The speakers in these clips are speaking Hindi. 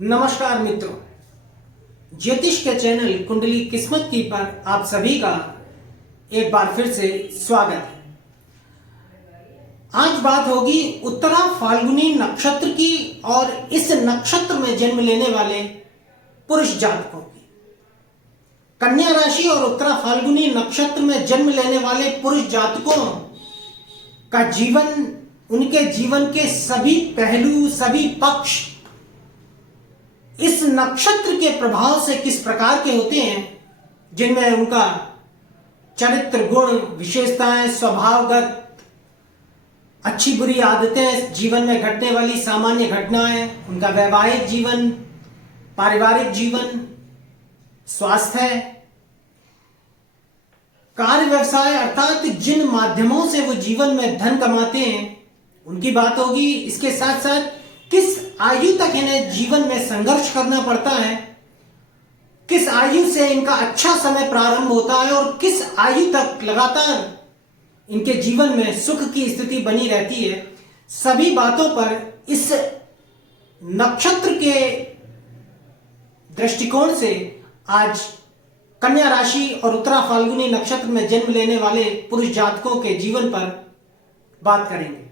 नमस्कार मित्रों, ज्योतिष के चैनल कुंडली किस्मत की पर आप सभी का एक बार फिर से स्वागत है। आज बात होगी उत्तरा फाल्गुनी नक्षत्र की और इस नक्षत्र में जन्म लेने वाले पुरुष जातकों की। कन्या राशि और उत्तरा फाल्गुनी नक्षत्र में जन्म लेने वाले पुरुष जातकों का जीवन, उनके जीवन के सभी पहलू, सभी पक्ष इस नक्षत्र के प्रभाव से किस प्रकार के होते हैं, जिनमें उनका चरित्र, गुण, विशेषताएं, स्वभावगत अच्छी बुरी आदतें, जीवन में घटने वाली सामान्य घटनाएं, उनका वैवाहिक जीवन, पारिवारिक जीवन, स्वास्थ्य, कार्य, व्यवसाय अर्थात जिन माध्यमों से वो जीवन में धन कमाते हैं उनकी बात होगी। इसके साथ साथ किस आयु तक इन्हें जीवन में संघर्ष करना पड़ता है, किस आयु से इनका अच्छा समय प्रारंभ होता है और किस आयु तक लगातार इनके जीवन में सुख की स्थिति बनी रहती है, सभी बातों पर इस नक्षत्र के दृष्टिकोण से आज कन्या राशि और उत्तरा फाल्गुनी नक्षत्र में जन्म लेने वाले पुरुष जातकों के जीवन पर बात करेंगे।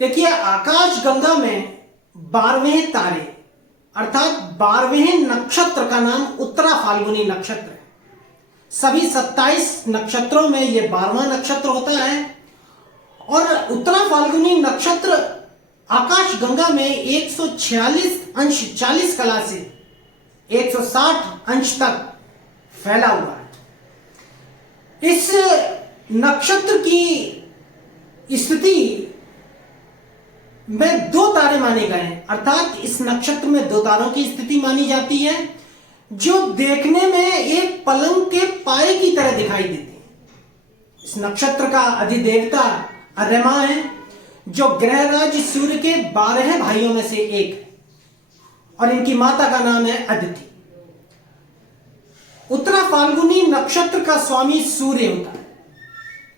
देखिए, आकाश गंगा में 12वें तारे अर्थात 12वें नक्षत्र का नाम उत्तरा फाल्गुनी नक्षत्र है। सभी 27 नक्षत्रों में यह 12वां नक्षत्र होता है और उत्तरा फाल्गुनी नक्षत्र आकाश गंगा में 146 अंश 40 कला से 160 अंश तक फैला हुआ है। इस नक्षत्र की स्थिति में 2 तारे माने गए हैं, अर्थात इस नक्षत्र में 2 तारों की स्थिति मानी जाती है जो देखने में एक पलंग के पाए की तरह दिखाई देती है। इस नक्षत्र का अधिदेवता अर्यमा है जो ग्रहराज सूर्य के 12 भाइयों में से एक है और इनकी माता का नाम है अदिति। उत्तरा फाल्गुनी नक्षत्र का स्वामी सूर्य होता है,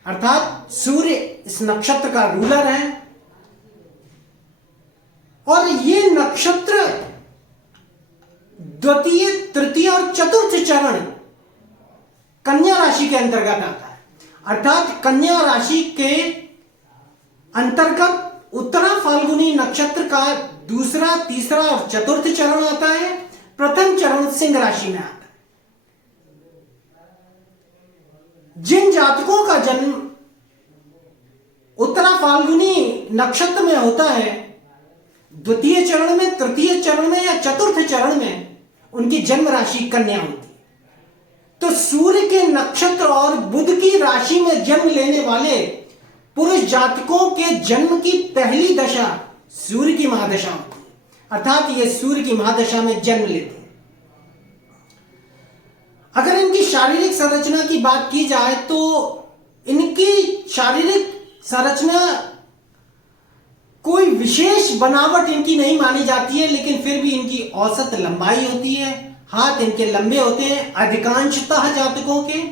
अर्थात सूर्य इस नक्षत्र का रूलर है और ये नक्षत्र द्वितीय, तृतीय और चतुर्थ चरण कन्या राशि के अंतर्गत आता है। अर्थात कन्या राशि के अंतर्गत उत्तरा फाल्गुनी नक्षत्र का दूसरा, तीसरा और चतुर्थ चरण आता है। प्रथम चरण सिंह राशि में आता है। जिन जातकों का जन्म उत्तरा फाल्गुनी नक्षत्र में होता है, द्वितीय चरण में, तृतीय चरण में या चतुर्थ चरण में उनकी जन्म राशि कन्या होती है। तो सूर्य के नक्षत्र और बुध की राशि में जन्म लेने वाले पुरुष जातकों के जन्म की पहली दशा सूर्य की महादशा होती है, अर्थात ये सूर्य की महादशा में जन्म लेते हैं। अगर इनकी शारीरिक संरचना की बात की जाए तो इनकी शारीरिक संरचना कोई विशेष बनावट इनकी नहीं मानी जाती है, लेकिन फिर भी इनकी औसत लंबाई होती है। हाथ इनके लंबे होते हैं अधिकांशतः जातकों के,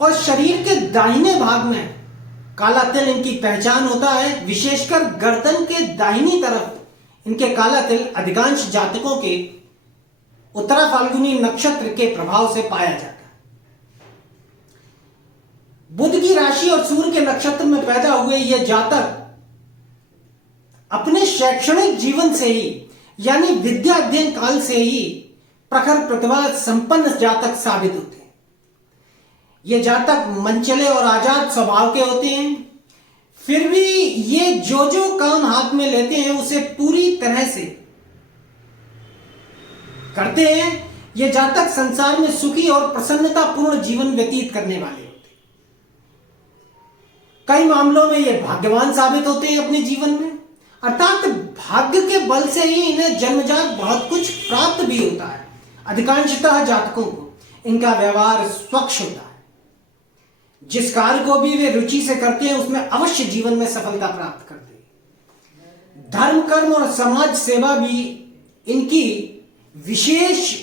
और शरीर के दाहिने भाग में काला तिल इनकी पहचान होता है। विशेषकर गर्दन के दाहिनी तरफ इनके काला तिल अधिकांश जातकों के उत्तरा फाल्गुनी नक्षत्र के प्रभाव से पाया जाता है। बुध की राशि और सूर्य के नक्षत्र में पैदा हुए ये जातक अपने शैक्षणिक जीवन से ही, यानी विद्या अध्ययन काल से ही प्रखर प्रतिभा संपन्न जातक साबित होते हैं। ये जातक मनचले और आजाद स्वभाव के होते हैं, फिर भी ये जो काम हाथ में लेते हैं उसे पूरी तरह से करते हैं। ये जातक संसार में सुखी और प्रसन्नतापूर्ण जीवन व्यतीत करने वाले होते हैं। कई मामलों में ये भाग्यवान साबित होते हैं अपने जीवन में, अर्थात भाग्य के बल से ही इन्हें जन्मजात बहुत कुछ प्राप्त भी होता है। अधिकांशतः जातकों को इनका व्यवहार स्वच्छ होता है। जिस कार्य को भी वे रुचि से करते हैं उसमें अवश्य जीवन में सफलता प्राप्त करते हैं। धर्म, कर्म और समाज सेवा भी इनकी विशेष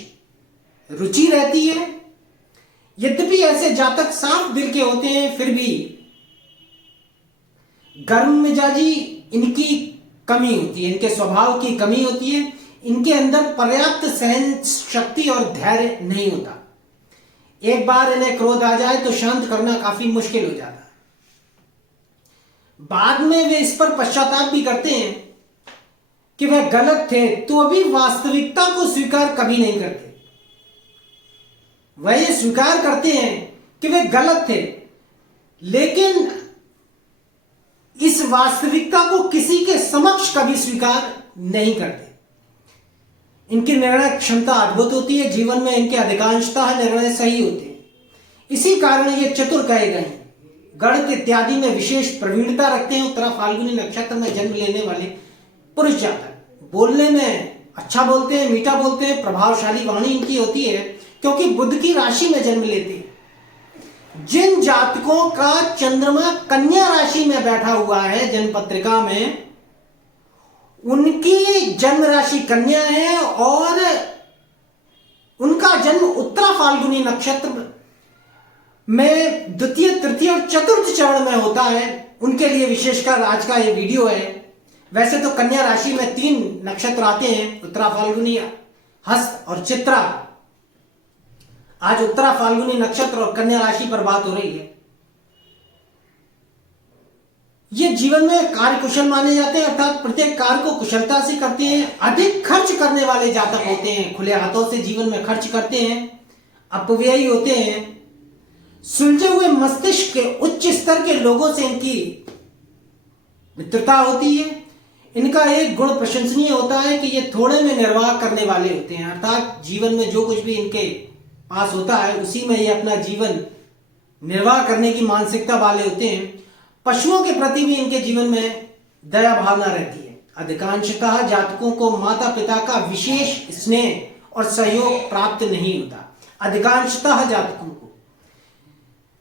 रुचि रहती है। यद्यपि ऐसे जातक साफ दिल के होते हैं, फिर भी गर्म मिजाजी इनकी कमी होती है, इनके स्वभाव की कमी होती है, इनके अंदर पर्याप्त सहन शक्ति और धैर्य नहीं होता। एक बार इन्हें क्रोध आ जाए तो शांत करना काफी मुश्किल हो जाता है। बाद में वे इस पर पश्चाताप भी करते हैं कि वह गलत थे, तो भी वास्तविकता को स्वीकार कभी नहीं करते। वह ये स्वीकार करते हैं कि वे गलत थे, लेकिन इस वास्तविकता को किसी के समक्ष कभी स्वीकार नहीं करते। इनकी निर्णय क्षमता अद्भुत होती है, जीवन में इनके अधिकांशतः निर्णय सही होते हैं। इसी कारण ये चतुर कहे गए हैं। गणित इत्यादि में विशेष प्रवीणता रखते हैं। उत्तरा फाल्गुनी नक्षत्र में जन्म लेने वाले पुरुष जातक बोलने में अच्छा बोलते हैं, मीठा बोलते हैं, प्रभावशाली वाणी इनकी होती है, क्योंकि बुध की राशि में जन्म लेते हैं। जिन जातकों का चंद्रमा कन्या राशि में बैठा हुआ है जन्म पत्रिका में, उनकी जन्म राशि कन्या है और उनका जन्म उत्तरा फाल्गुनी नक्षत्र में द्वितीय, तृतीय और चतुर्थ चरण में होता है, उनके लिए विशेषकर आज का ये वीडियो है। वैसे तो कन्या राशि में 3 नक्षत्र आते हैं, उत्तरा फाल्गुनी, हस्त और चित्रा। आज उत्तरा फाल्गुनी नक्षत्र और कन्या राशि पर बात हो रही है। ये जीवन में कार्य कुशल माने जाते हैं, अर्थात प्रत्येक कार्य को कुशलता से करते हैं। अधिक खर्च करने वाले जातक होते हैं, खुले हाथों से जीवन में खर्च करते हैं, अपव्ययी होते हैं। सुलझे हुए मस्तिष्क के उच्च स्तर के लोगों से इनकी मित्रता होती है। इनका एक गुण प्रशंसनीय होता है कि ये थोड़े में निर्वाह करने वाले होते हैं, अर्थात जीवन में जो कुछ भी इनके पास होता है उसी में ये अपना जीवन निर्वाह करने की मानसिकता वाले होते हैं। पशुओं के प्रति भी इनके जीवन में दया भावना रहती है। अधिकांशतः जातकों को माता पिता का विशेष स्नेह और सहयोग प्राप्त नहीं होता। अधिकांशतः जातकों को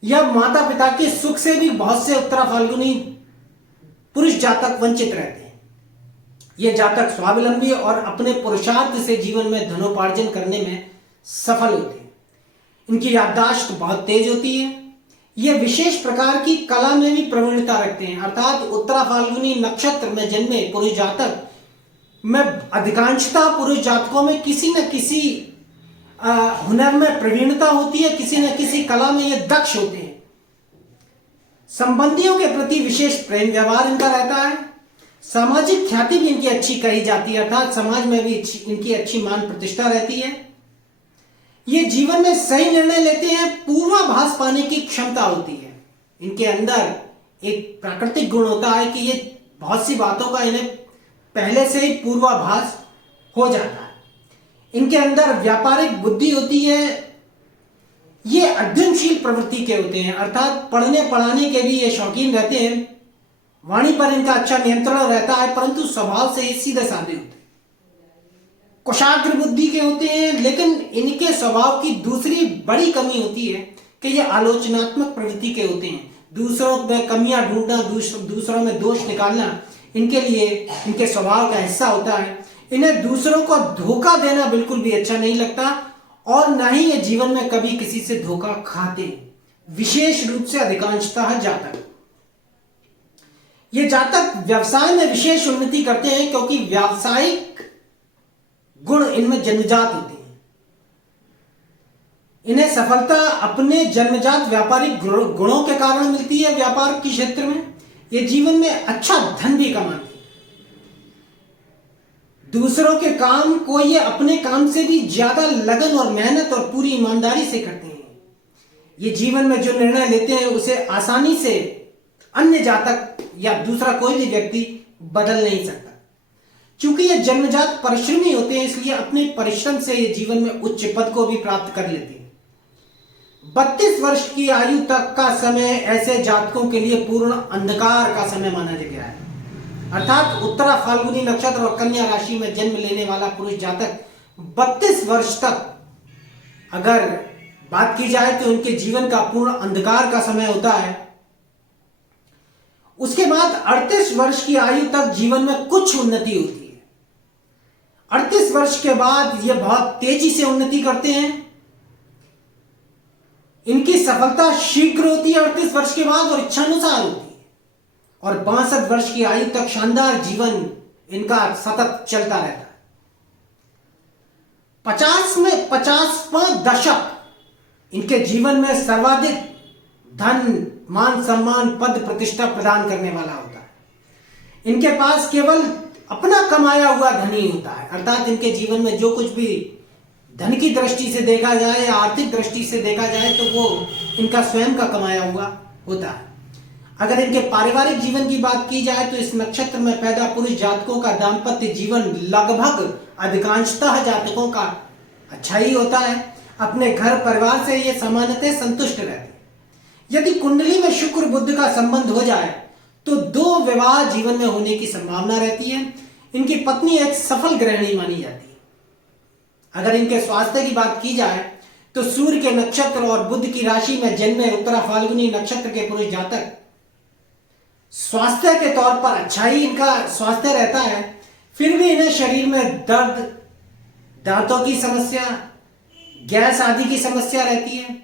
यह माता पिता के सुख से भी बहुत से उत्तरा फाल्गुनी पुरुष जातक वंचित रहते हैं। ये जातक स्वावलंबी और अपने पुरुषार्थ से जीवन में धनोपार्जन करने में सफल होते हैं। इनकी याददाश्त बहुत तेज होती है। ये विशेष प्रकार की कला में भी प्रवीणता रखते हैं, अर्थात उत्तरा फाल्गुनी नक्षत्र में जन्मे पुरुष जातक में अधिकांशतः पुरुष जातकों में किसी न किसी हुनर में प्रवीणता होती है, किसी न किसी कला में ये दक्ष होते हैं। संबंधियों के प्रति विशेष प्रेम व्यवहार इनका रहता है। सामाजिक ख्याति भी इनकी अच्छी कही जाती है, अर्थात समाज में भी इनकी अच्छी मान प्रतिष्ठा रहती है। ये जीवन में सही निर्णय लेते हैं। पूर्वाभास पाने की क्षमता होती है। इनके अंदर एक प्राकृतिक गुण होता है कि ये बहुत सी बातों का इन्हें पहले से ही पूर्वाभास हो जाता है। इनके अंदर व्यापारिक बुद्धि होती है। ये अध्ययनशील प्रवृत्ति के होते हैं, अर्थात पढ़ने पढ़ाने के भी ये शौकीन रहते हैं। वाणी पर इनका अच्छा नियंत्रण रहता है, परंतु स्वभाव से सीधे साधे होते हैं। कुशाग्र बुद्धि के होते हैं, लेकिन इनके स्वभाव की दूसरी बड़ी कमी होती है कि ये आलोचनात्मक प्रवृत्ति के होते हैं। दूसरों में कमियां ढूंढना, दूसरों में दोष निकालना इनके लिए इनके स्वभाव का हिस्सा होता है। इन्हें दूसरों को धोखा देना बिल्कुल भी अच्छा नहीं लगता और न ही ये जीवन में कभी किसी से धोखा खाते। विशेष रूप से अधिकांशतः जातक, ये जातक व्यवसाय में विशेष उन्नति करते हैं, क्योंकि व्यावसायिक गुण इनमें जन्मजात होते हैं। इन्हें सफलता अपने जन्मजात व्यापारिक गुणों के कारण मिलती है। व्यापार के क्षेत्र में ये जीवन में अच्छा धन भी कमाते हैं। दूसरों के काम को ये अपने काम से भी ज्यादा लगन और मेहनत और पूरी ईमानदारी से करते हैं। ये जीवन में जो निर्णय लेते हैं उसे आसानी से अन्य जातक या दूसरा कोई भी व्यक्ति बदल नहीं सकता। चूंकि ये जन्मजात परिश्रमी होते हैं, इसलिए अपने परिश्रम से ये जीवन में उच्च पद को भी प्राप्त कर लेते हैं। 32 वर्ष की आयु तक का समय ऐसे जातकों के लिए पूर्ण अंधकार का समय माना गया है, अर्थात उत्तरा फाल्गुनी नक्षत्र और कन्या राशि में जन्म लेने वाला पुरुष जातक 32 वर्ष तक अगर बात की जाए तो उनके जीवन का पूर्ण अंधकार का समय होता है। उसके बाद 38 वर्ष की आयु तक जीवन में कुछ उन्नति होती है। 38 वर्ष के बाद ये बहुत तेजी से उन्नति करते हैं। इनकी सफलता शीघ्र होती है 38 वर्ष के बाद और इच्छानुसार होती है, और 62 वर्ष की आयु तक शानदार जीवन इनका सतत चलता रहता है। 50वां दशक इनके जीवन में सर्वाधिक धन, मान सम्मान, पद प्रतिष्ठा प्रदान करने वाला होता है। इनके पास केवल अपना कमाया हुआ धन ही होता है, अर्थात इनके जीवन में जो कुछ भी धन की दृष्टि से देखा जाए या आर्थिक दृष्टि से देखा जाए तो वो इनका स्वयं का कमाया हुआ होता है। अगर इनके पारिवारिक जीवन की बात की जाए तो इस नक्षत्र में पैदा पुरुष जातकों का दाम्पत्य जीवन लगभग अधिकांशतः जातकों का अच्छा ही होता है। अपने घर परिवार से ये सामान्यतः संतुष्ट रहते हैं। यदि कुंडली में शुक्र बुध का संबंध हो जाए तो 2 विवाह जीवन में होने की संभावना रहती है। इनकी पत्नी एक सफल गृहिणी मानी जाती है। अगर इनके स्वास्थ्य की बात की जाए तो सूर्य के नक्षत्र और बुध की राशि में जन्मे उत्तरा फाल्गुनी नक्षत्र के पुरुष जातक स्वास्थ्य के तौर पर अच्छा ही इनका स्वास्थ्य रहता है। फिर भी इन्हें शरीर में दर्द, दांतों की समस्या, गैस आदि की समस्या रहती है।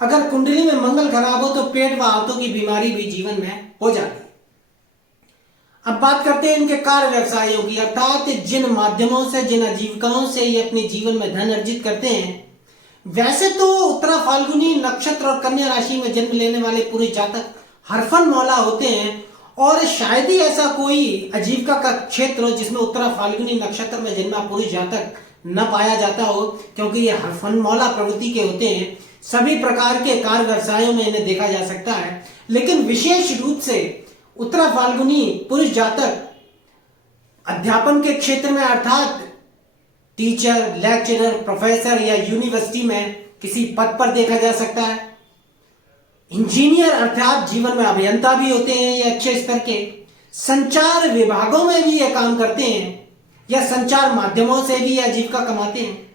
अगर कुंडली में मंगल खराब हो तो पेट व आंतों की बीमारी भी जीवन में हो जाती है। अब बात करते हैं इनके कार्य व्यवसायों की, अर्थात जिन माध्यमों से, जिन आजीविकाओं से ये अपने जीवन में धन अर्जित करते हैं। वैसे तो उत्तरा फाल्गुनी नक्षत्र और कन्या राशि में जन्म लेने वाले पुरुष जातक हरफन मौला होते हैं और शायद ही ऐसा कोई आजीविका का क्षेत्र हो जिसमें उत्तरा फाल्गुनी नक्षत्र में जन्मा पुरुष जातक न पाया जाता हो, क्योंकि ये हरफन मौला प्रवृत्ति के होते हैं। सभी प्रकार के कार्य व्यवसायों में इन्हें देखा जा सकता है, लेकिन विशेष रूप से उत्तरा फाल्गुनी पुरुष जातक अध्यापन के क्षेत्र में, अर्थात टीचर, लेक्चरर, प्रोफेसर या यूनिवर्सिटी में किसी पद पर देखा जा सकता है। इंजीनियर अर्थात जीवन में अभियंता भी होते हैं ये अच्छे स्तर के। संचार विभागों में भी ये काम करते हैं या संचार माध्यमों से भी आजीविका कमाते हैं।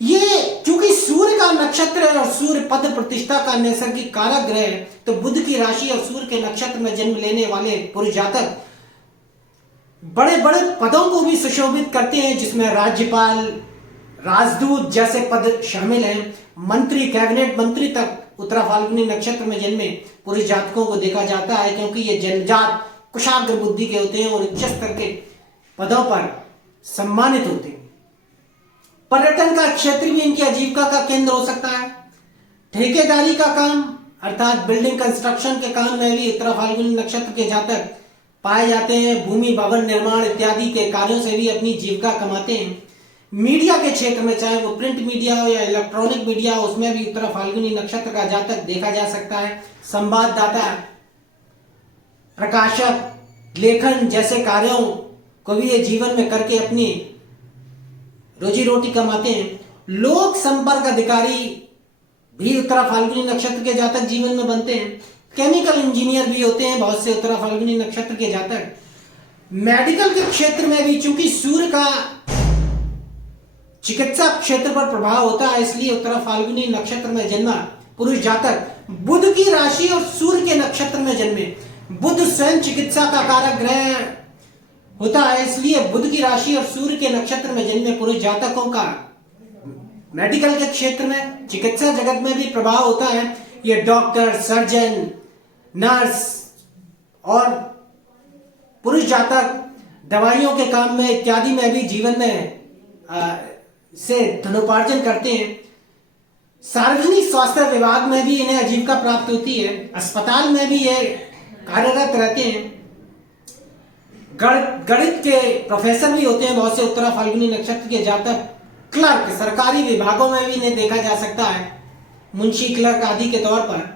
ये चूंकि सूर्य का नक्षत्र है और सूर्य पद प्रतिष्ठा का नैसर्गिक कारक ग्रह है, तो बुध की राशि और सूर्य के नक्षत्र में जन्म लेने वाले पुरुष जातक बड़े बड़े पदों को भी सुशोभित करते हैं, जिसमें राज्यपाल, राजदूत जैसे पद शामिल हैं। मंत्री, कैबिनेट मंत्री तक उत्तरा फाल्गुनी नक्षत्र में जन्मे पुरुष जातकों को देखा जाता है, क्योंकि ये जनजात कुशाग्र बुद्धि के होते हैं और उच्च स्तर के पदों पर सम्मानित होते हैं। पर्यटन का क्षेत्र भी इनकी आजीविका का केंद्र हो सकता है। ठेकेदारी का काम अर्थात बिल्डिंग कंस्ट्रक्शन के काम में भी उत्तरा फाल्गुनी नक्षत्र के जातक पाए जाते हैं। भूमि भवन निर्माण इत्यादि के कार्यों से भी अपनी जीविका कमाते हैं। मीडिया के क्षेत्र में, चाहे वो प्रिंट मीडिया हो या इलेक्ट्रॉनिक मीडिया हो, उसमें भी उत्तरा फाल्गुनी नक्षत्र का जातक देखा जा सकता है। संवाददाता, प्रकाशक, लेखन जैसे कार्यों को भी ये जीवन में करके अपनी रोजी रोटी कमाते हैं। लोक संपर्क अधिकारी भी उत्तरा फाल्गुनी नक्षत्र के जातक जीवन में बनते हैं। केमिकल इंजीनियर भी होते हैं बहुत से उत्तरा फाल्गुनी नक्षत्र के जातक। मेडिकल के क्षेत्र में भी चूंकि सूर्य का चिकित्सा क्षेत्र पर प्रभाव होता है, इसलिए उत्तरा फाल्गुनी नक्षत्र में जन्मा पुरुष जातक बुध की राशि और सूर्य के नक्षत्र में जन्मे। बुध स्वयं चिकित्सा का कारक ग्रह होता है, इसलिए बुध की राशि और सूर्य के नक्षत्र में जन्मे पुरुष जातकों का मेडिकल के क्षेत्र में, चिकित्सा जगत में भी प्रभाव होता है। ये डॉक्टर, सर्जन, नर्स और पुरुष जातक दवाइयों के काम में इत्यादि में भी जीवन में से धनोपार्जन करते हैं। सार्वजनिक स्वास्थ्य विभाग में भी इन्हें आजीविका प्राप्त होती है। अस्पताल में भी ये कार्यरत रहते हैं। गणित के प्रोफेसर भी होते हैं बहुत से उत्तरा फाल्गुनी नक्षत्र के जातक। क्लर्क, सरकारी विभागों में भी इन्हें देखा जा सकता है, मुंशी, क्लर्क आदि के तौर पर।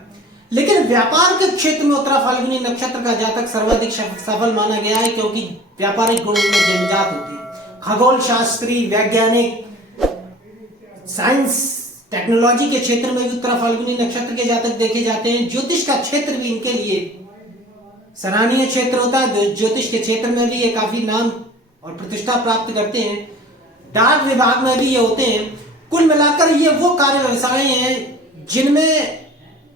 लेकिन व्यापार के क्षेत्र में उत्तरा फाल्गुनी नक्षत्र का जातक सर्वाधिक सफल माना गया है, क्योंकि व्यापारिक गुण इनमें जन्मजात होते हैं। खगोल शास्त्री, वैज्ञानिक, साइंस, टेक्नोलॉजी के क्षेत्र में भी उत्तरा फाल्गुनी नक्षत्र के जातक देखे जाते हैं। ज्योतिष का क्षेत्र भी इनके लिए सराहनीय क्षेत्र होता है। ज्योतिष के क्षेत्र में भी ये काफी नाम और प्रतिष्ठा प्राप्त करते हैं। डाक विभाग में भी ये होते हैं। कुल मिलाकर ये वो कार्य व्यवसाय हैं जिनमें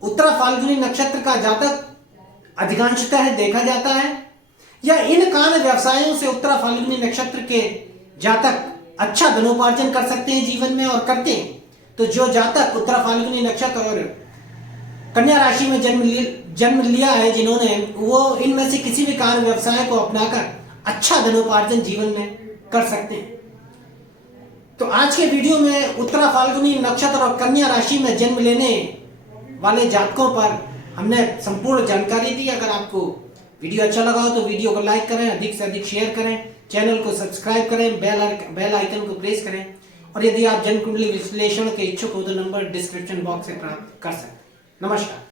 उत्तरा फाल्गुनी नक्षत्र का जातक अधिकांशतः देखा जाता है, या इन कार्य व्यवसायों से उत्तरा फाल्गुनी नक्षत्र के जातक अच्छा धनोपार्जन कर सकते हैं जीवन में, और करते हैं। तो जो जातक उत्तरा फाल्गुनी नक्षत्र और कन्या राशि में जन्म लिया है जिन्होंने, वो इनमें से किसी भी कार्य व्यवसाय को अपनाकर अच्छा धनोपार्जन जीवन में कर सकते हैं। तो आज के वीडियो में उत्तरा फाल्गुनी नक्षत्र और कन्या राशि में जन्म लेने वाले जातकों पर हमने संपूर्ण जानकारी दी। अगर आपको वीडियो अच्छा लगा हो तो वीडियो को लाइक करें, अधिक से अधिक शेयर करें, चैनल को सब्सक्राइब करें, बेल आइकन को प्रेस करें, और यदि आप जन्म कुंडली विश्लेषण के इच्छुक हो तो नंबर डिस्क्रिप्शन बॉक्स से प्राप्त कर सकते हैं। नमस्कार।